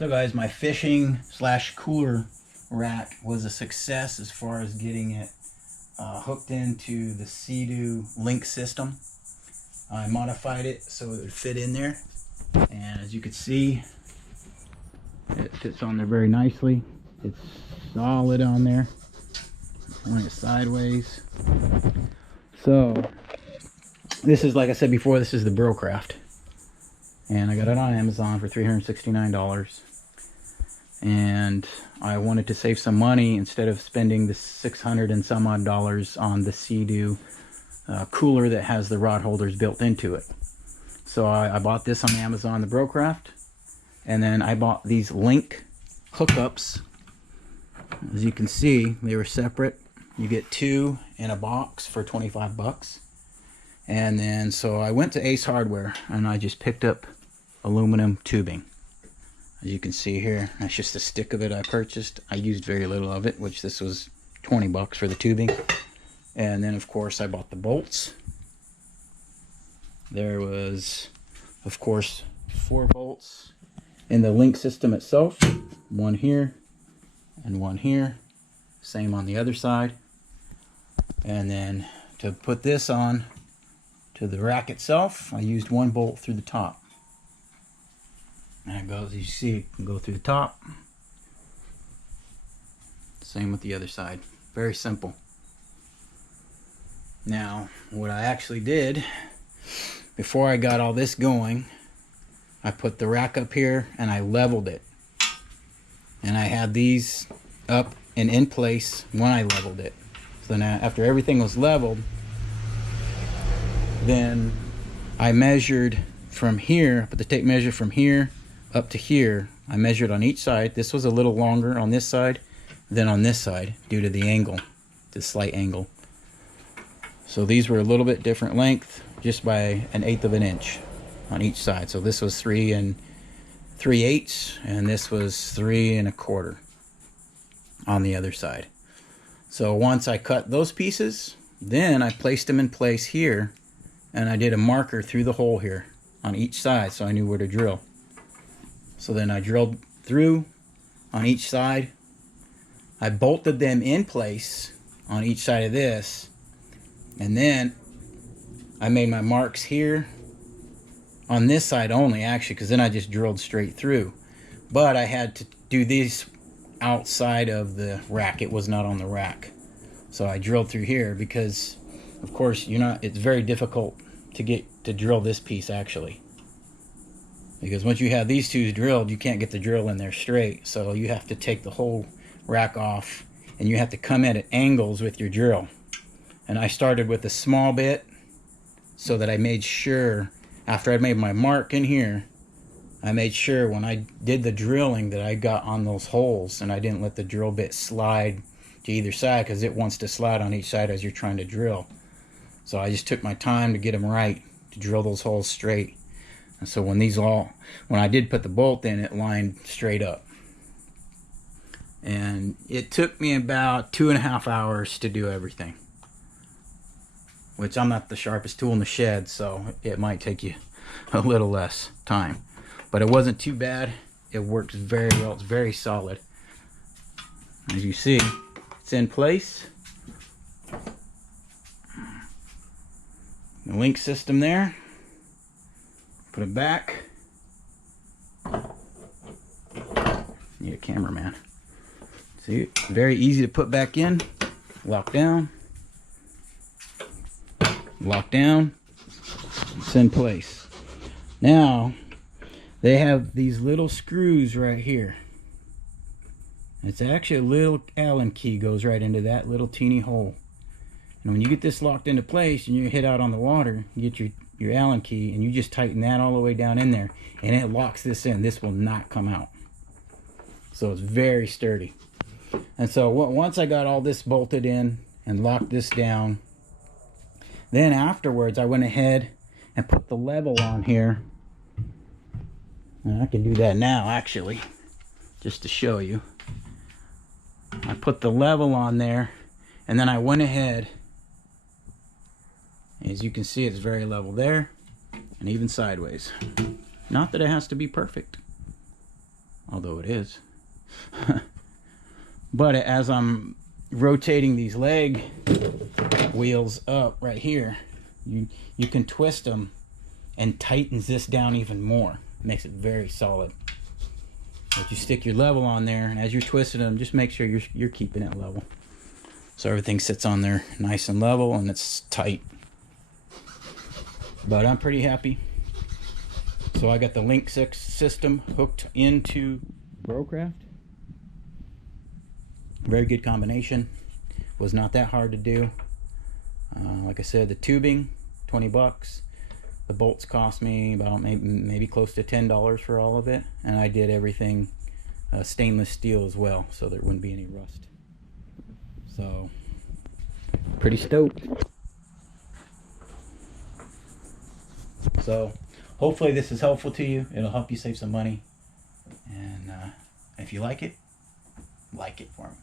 So guys, my fishing slash cooler rack was a success as far as getting it hooked into the seadoo linq system. I modified it so it would fit in there, and as you can see, it fits on there very nicely. It's solid on there. Point it sideways. So this is, like I said before, this is the Brocraft, and I got it on Amazon for $369. And I wanted to save some money instead of spending the $600 and some odd on the seadoo cooler that has the rod holders built into it. So I bought this on Amazon, the Brocraft, and then I bought these linq hookups. As you can see, they were separate. You get 2 in a box for 25 bucks. And then so I went to Ace Hardware and I just picked up aluminum tubing. As you can see here, that's just a stick of it I purchased. I used very little of it, which this was 20 bucks for the tubing. And then of course I bought the bolts. There was, of course, 4 bolts in the linq system itself. 1 here and 1 here. Same on the other side. And then to put this on to the rack itself, I used 1 bolt through the top. And it goes, as you see, it can go through the top. Same with the other side. Very simple. Now, what I actually did, before I got all this going, I put the rack up here and I leveled it. And I had these up and in place when I leveled it. So now, after everything was leveled, then I measured from here, put the tape measure from here up to here. I measured on each side. This was a little longer on this side than on this side due to the angle, the slight angle. So these were a little bit different length, just by 1/8 of an inch on each side. So this was 3 3/8, and this was 3 1/4 on the other side. So once I cut those pieces, then I placed them in place here, and I did a marker through the hole here on each side so I knew where to drill. So then I drilled through on each side. I bolted them in place on each side of this, and then I made my marks here on this side only, actually, because then I just drilled straight through. But I had to do these outside of the rack. It was not on the rack. So I drilled through here because, of course, it's very difficult to get to drill this piece actually. Because once you have these 2 drilled, you can't get the drill in there straight. So you have to take the whole rack off, and you have to come in at angles with your drill. And I started with a small bit so that I made sure, after I made my mark in here, I made sure when I did the drilling that I got on those holes, and I didn't let the drill bit slide to either side, because it wants to slide on each side as you're trying to drill. So I just took my time to get them right, to drill those holes straight. And so when I did put the bolt in, it lined straight up. And it took me about 2.5 hours to do everything. Which, I'm not the sharpest tool in the shed, so it might take you a little less time. But it wasn't too bad. It works very well. It's very solid. As you see, it's in place. The linq system there. Put it back. Need a cameraman. See, very easy to put back in. Lock down. Lock down. It's in place. Now, they have these little screws right here. It's actually a little Allen key goes right into that little teeny hole. And when you get this locked into place and you hit out on the water, you get your Allen key, and you just tighten that all the way down in there, and it locks this in. This will not come out. So it's very sturdy. And so once I got all this bolted in and locked this down, then afterwards I went ahead and put the level on here. And I can do that now, actually, just to show you. I put the level on there, and then I went ahead, as you can see, it's very level there and even sideways. Not that it has to be perfect. although it is. But as I'm rotating these leg wheels up right here, you can twist them and tightens this down even more. Makes it very solid. But you stick your level on there, and as you're twisting them, just make sure you're keeping it level, so everything sits on there nice and level and it's tight. But I'm pretty happy. So I got the linq 6 system hooked into Growcraft. Very good combination. Was not that hard to do. Like I said, the tubing, 20 bucks. The bolts cost me about maybe close to $10 for all of it, and I did everything stainless steel as well, so there wouldn't be any rust. So pretty stoked. So hopefully this is helpful to you. It'll help you save some money, and if you like it for me.